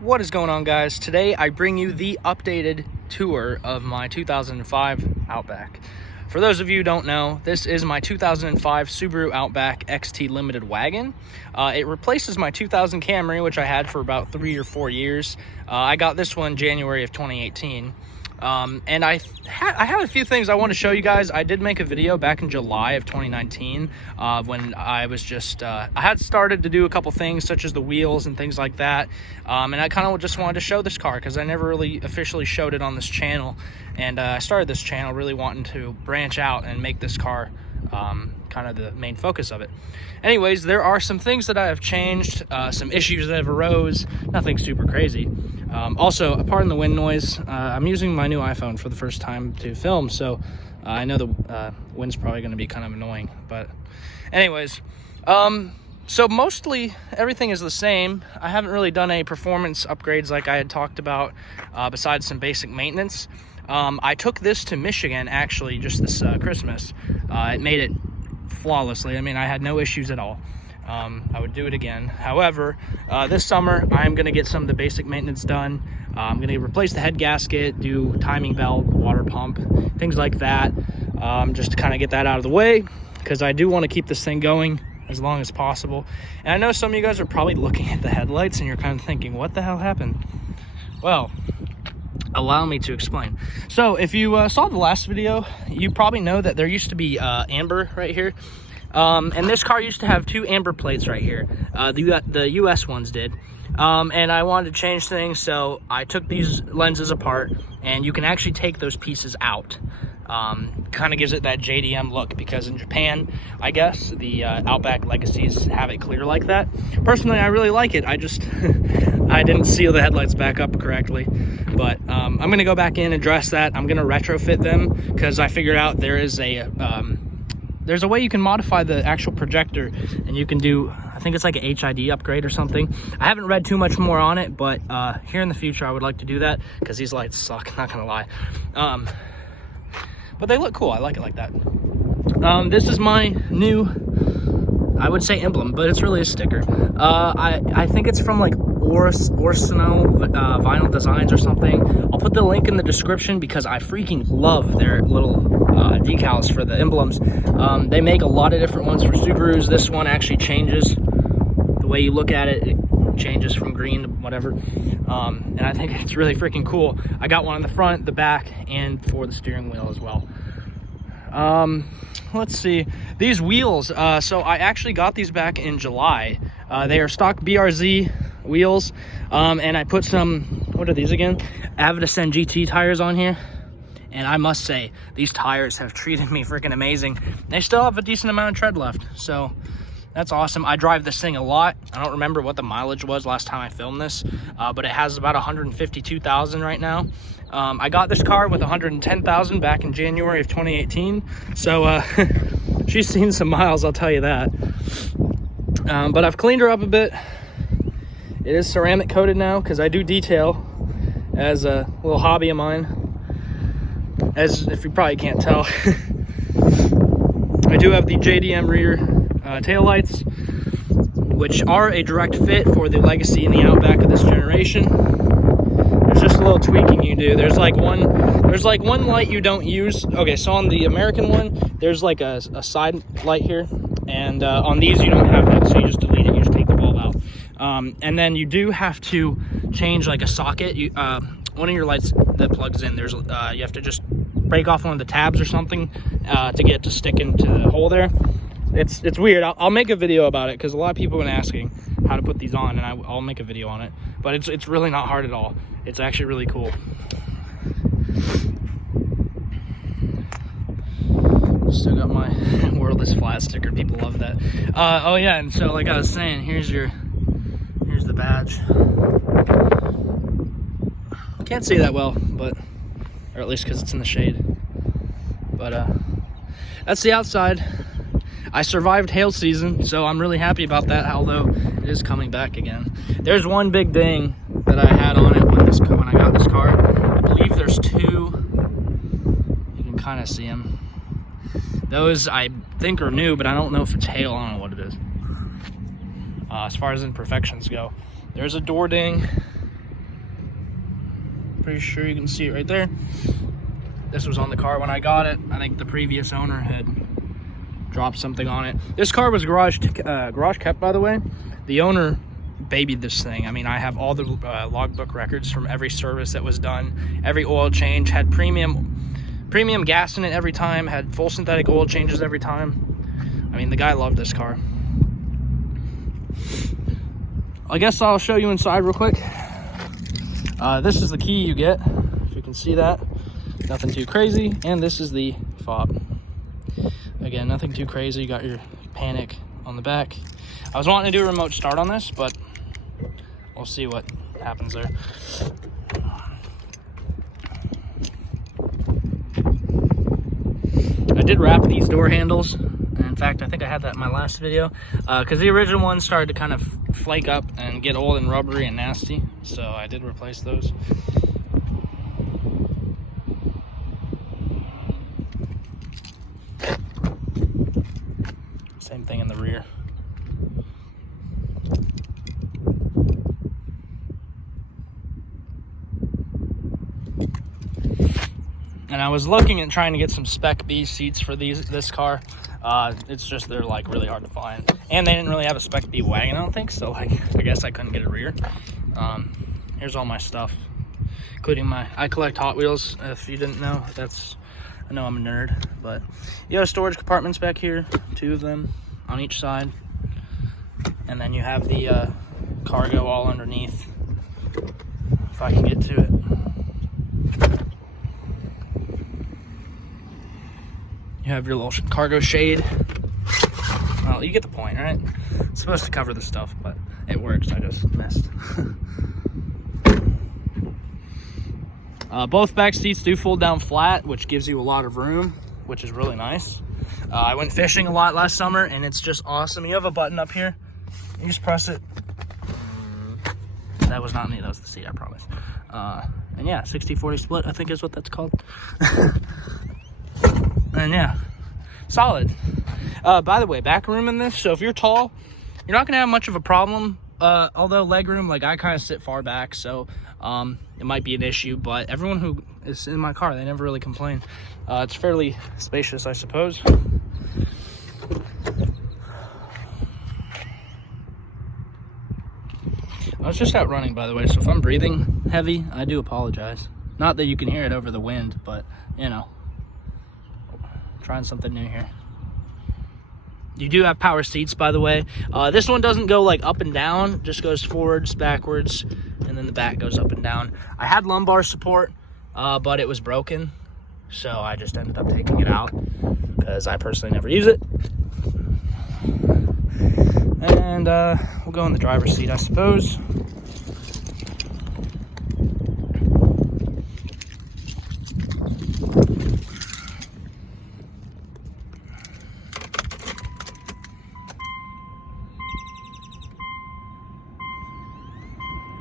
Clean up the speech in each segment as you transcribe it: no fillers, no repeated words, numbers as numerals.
What is going on, guys? Today I bring you the updated tour of my 2005 Outback. For those of you who don't know, this is my 2005 Subaru Outback XT Limited Wagon. It replaces my 2000 Camry, which I had for about 3 or 4 years. I got this one January of 2018. And I have a few things I want to show you guys. I did make a video back in July of 2019 when I was just I had started to do a couple things such as the wheels and things like that, and I kind of just wanted to show this car because I never really officially showed it on this channel, and I started this channel really wanting to branch out and make this car kind of the main focus of it. Anyways, there are some things that I have changed, some issues that have arose, nothing super crazy. Also, pardon the wind noise, I'm using my new iPhone for the first time to film, so I know the wind's probably going to be kind of annoying, but anyways, so mostly everything is the same. I haven't really done any performance upgrades like I had talked about, besides some basic maintenance. I took this to Michigan actually just this Christmas. It made it flawlessly. I mean, I had no issues at all. I would do it again. However, this summer I'm going to get some of the basic maintenance done. I'm going to replace the head gasket, do timing belt, water pump, things like that, just to kind of get that out of the way, because I do want to keep this thing going as long as possible. And I know some of you guys are probably looking at the headlights and you're kind of thinking, what the hell happened? Well, allow me to explain. So if you saw the last video, you probably know that there used to be amber right here. And this car used to have 2 amber plates right here. The US ones did. And I wanted to change things, so I took these lenses apart, and you can actually take those pieces out. Kind of gives it that JDM look, because in Japan, I guess, the Outback Legacies have it clear like that. Personally, I really like it. I just, I didn't seal the headlights back up correctly. But I'm going to go back in and dress that. I'm going to retrofit them, because I figured out there's a way you can modify the actual projector, and you can do, I think it's like a HID upgrade or something. I haven't read too much more on it, but here in the future I would like to do that, because these lights suck, not gonna lie. But they look cool. I like it like that. This is my new, I would say, emblem, but it's really a sticker. I think it's from like Orsino Vinyl Designs or something. I'll put the link in the description because I freaking love their little decals for the emblems. They make a lot of different ones for Subarus. This one actually changes the way you look at it. It changes from green to whatever. And I think it's really freaking cool. I got one on the front, the back, and for the steering wheel as well. Let's see, these wheels, so I actually got these back in July. They are stock Brz wheels, and I put some, what are these again, Avidicen GT tires on here, and I must say these tires have treated me freaking amazing. They still have a decent amount of tread left, so that's awesome. I drive this thing a lot. I don't remember what the mileage was last time I filmed this, but it has about 152,000 right now. I got this car with 110,000 back in January of 2018, so she's seen some miles, I'll tell you that. But I've cleaned her up a bit. It is ceramic coated now, because I do detail as a little hobby of mine, as if you probably can't tell. I do have the JDM rear taillights, which are a direct fit for the Legacy and the Outback of this generation. There's just a little tweaking you do. There's like one light you don't use. Okay, so on the American one, there's like a side light here, and on these you don't have that, so you just delete it, you just take the bulb out. And then you do have to change like a socket. One of your lights that plugs in, there's you have to just break off one of the tabs or something to get it to stick into the hole there. It's weird. I'll make a video about it, because a lot of people have been asking how to put these on, and I'll make a video on it. But it's really not hard at all. It's actually really cool. Still got my world is flat sticker. People love that. Oh yeah, and so like I was saying, here's the badge. Can't see that well, but, or at least because it's in the shade. But that's the outside. I survived hail season, so I'm really happy about that, although it is coming back again. There's one big ding that I had on it when I got this car. I believe there's 2. You can kind of see them. Those I think are new, but I don't know if it's hail. I don't know what it is. As far as imperfections go, there's a door ding. Pretty sure you can see it right there. This was on the car when I got it. I think the previous owner had dropped something on it. This car was garage kept, by the way. The owner babied this thing. I mean, I have all the logbook records from every service that was done, every oil change, had premium gas in it every time, had full synthetic oil changes every time. I mean, the guy loved this car. I guess I'll show you inside real quick. This is the key you get, if you can see that. Nothing too crazy. And this is the fob. Again, nothing too crazy. You got your panic on the back. I was wanting to do a remote start on this, but we'll see what happens there. I did wrap these door handles. In fact, I think I had that in my last video, because the original ones started to kind of flake up and get old and rubbery and nasty, so I did replace those. Same thing in the rear. And I was looking at trying to get some Spec B seats for this car. It's just they're like really hard to find, and they didn't really have a Spec B wagon, I don't think, so like I guess I couldn't get a rear. Here's all my stuff, including I collect Hot Wheels. If you didn't know, I know I'm a nerd, but you have storage compartments back here, 2 of them on each side, and then you have the cargo all underneath, if I can get to it. You have your little cargo shade. Well, you get the point, right? It's supposed to cover the stuff, but it works. I just missed. Both back seats do fold down flat, which gives you a lot of room, which is really nice. I went fishing a lot last summer, and it's just awesome. You have a button up here. You just press it. That was not me. That was the seat, I promise. And yeah, 60-40 split, I think is what that's called. And yeah, solid. By the way, back room in this, so if you're tall, you're not gonna have much of a problem. Although leg room, like I kind of sit far back, so it might be an issue, but everyone who is in my car, they never really complain. It's fairly spacious, I suppose. I was just out running, by the way, so if I'm breathing heavy, I do apologize. Not that you can hear it over the wind, but you know, trying something new here. You do have power seats, by the way. This one doesn't go like up and down, just goes forwards, backwards, and then the back goes up and down. I had lumbar support, but it was broken, so I just ended up taking it out because I personally never use it. And we'll go in the driver's seat, I suppose.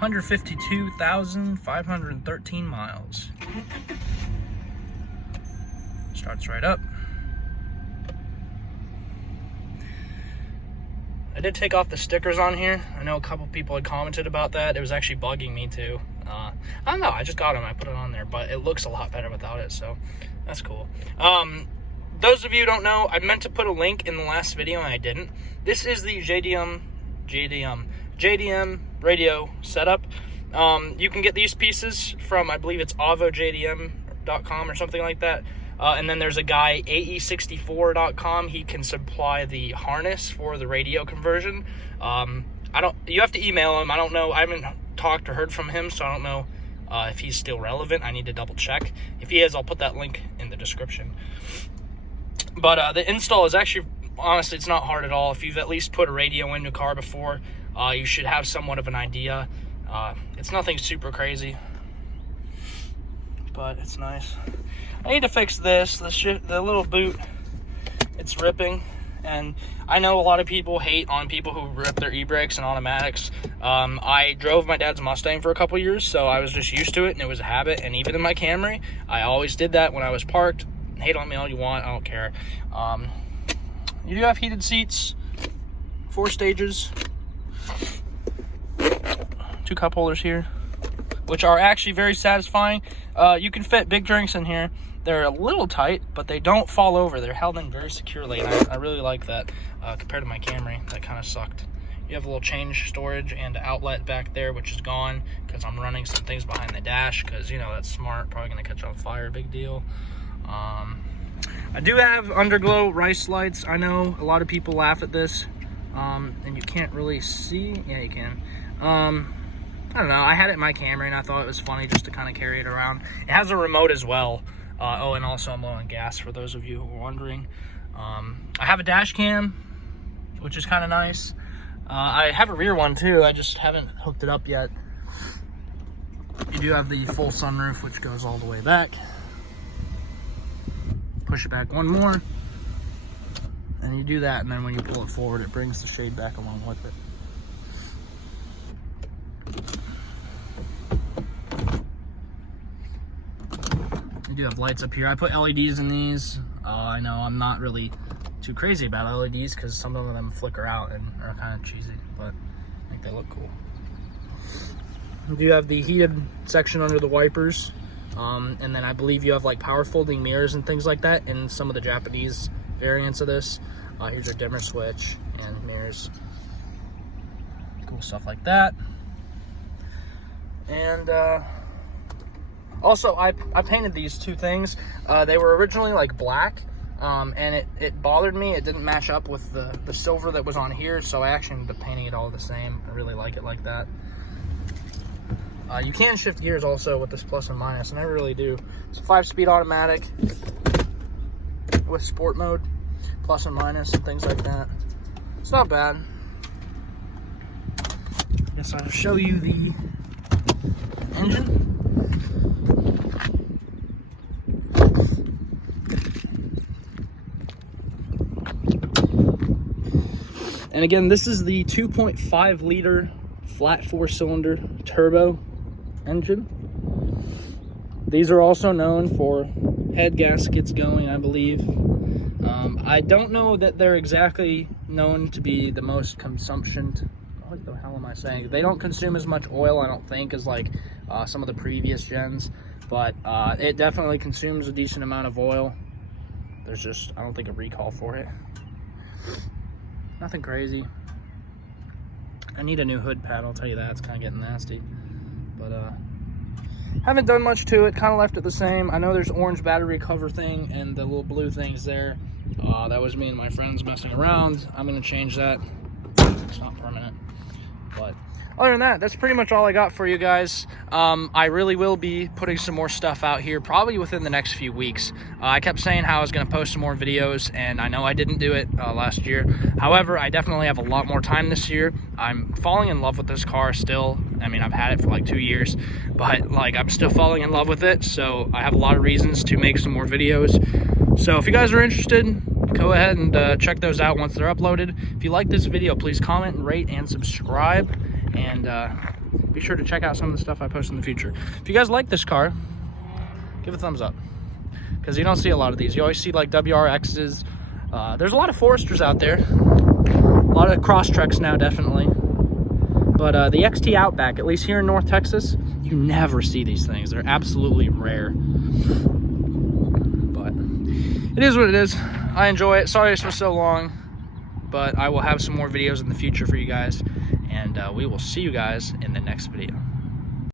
$152,513 miles. Starts right up. I did take off the stickers on here. I know a couple people had commented about that. It was actually bugging me too. I don't know, I just got them, I put it on there, but it looks a lot better without it, so that's cool. Those of you who don't know, I meant to put a link in the last video and I didn't. This is the JDM radio setup. You can get these pieces from, I believe it's avojdm.com or something like that. And then there's a guy, ae64.com. He can supply the harness for the radio conversion. You have to email him. I don't know. I haven't talked or heard from him, so I don't know if he's still relevant. I need to double check. If he is, I'll put that link in the description. But the install is actually, honestly, it's not hard at all. If you've at least put a radio in your car before, you should have somewhat of an idea. It's nothing super crazy, but it's nice. I need to fix this. The little boot, it's ripping, and I know a lot of people hate on people who rip their e-brakes and automatics. I drove my dad's Mustang for a couple years, so I was just used to it, and it was a habit. And even in my Camry, I always did that when I was parked. Hate on me all you want, I don't care. You do have heated seats, 4 stages, 2 cup holders here. which are actually very satisfying. You can fit big drinks in here. They're a little tight, but they don't fall over. They're held in very securely, and I really like that compared to my Camry. That kind of sucked. You have a little change storage and outlet back there, which is gone because I'm running some things behind the dash because, you know, that's smart. Probably going to catch on fire. Big deal. I do have underglow rice lights. I know a lot of people laugh at this, and you can't really see. Yeah, you can. I don't know. I had it in my Camry, and I thought it was funny just to kind of carry it around. It has a remote as well. Oh, and also I'm low on gas for those of you who are wondering. I have a dash cam, which is kind of nice. I have a rear one too. I just haven't hooked it up yet. You do have the full sunroof, which goes all the way back. Push it back one more, and you do that, and then when you pull it forward, it brings the shade back along with it. You do have lights up here. I put LEDs in these. I know I'm not really too crazy about LEDs because some of them flicker out and are kind of cheesy, but I think they look cool. You do have the heated section under the wipers, and then I believe you have like power folding mirrors and things like that in some of the Japanese variants of this. Here's your dimmer switch and mirrors. Cool stuff like that. And also I painted these two things. They were originally like black. And it bothered me. It didn't match up with the silver that was on here, so I actually ended up painting it all the same. I really like it like that. You can shift gears also with this plus and minus, and I really do. It's a 5-speed automatic with sport mode, plus and minus, and things like that. It's not bad. I guess I'll show you the engine. And again, this is the 2.5 liter flat 4-cylinder turbo engine. These are also known for head gaskets going, I believe. I don't know that they're exactly known to be the most consumption. What the hell am I saying? They don't consume as much oil, I don't think, as like some of the previous gens, but it definitely consumes a decent amount of oil. There's just, I don't think, a recall for it. Nothing crazy. I need a new hood pad, I'll tell you that. It's kind of getting nasty. But haven't done much to it. Kind of left it the same. I know there's orange battery cover thing and the little blue things there. That was me and my friends messing around. I'm going to change that. It's not permanent. But other than that, that's pretty much all I got for you guys. I really will be putting some more stuff out here probably within the next few weeks. I kept saying how I was going to post some more videos, and I know I didn't do it last year. However, I definitely have a lot more time this year. I'm falling in love with this car still. I mean, I've had it for like 2 years, but like I'm still falling in love with it, so I have a lot of reasons to make some more videos. So if you guys are interested, go ahead and check those out once they're uploaded. If you like this video, please comment and rate and subscribe. And be sure to check out some of the stuff I post in the future. If you guys like this car, give it a thumbs up, because you don't see a lot of these. You always see like WRXs. There's a lot of Foresters out there, a lot of Crosstreks now, definitely. But the XT Outback, at least here in North Texas, you never see these things. They're absolutely rare. But it is what it is. I enjoy it. Sorry this was so long, but I will have some more videos in the future for you guys. And we will see you guys in the next video.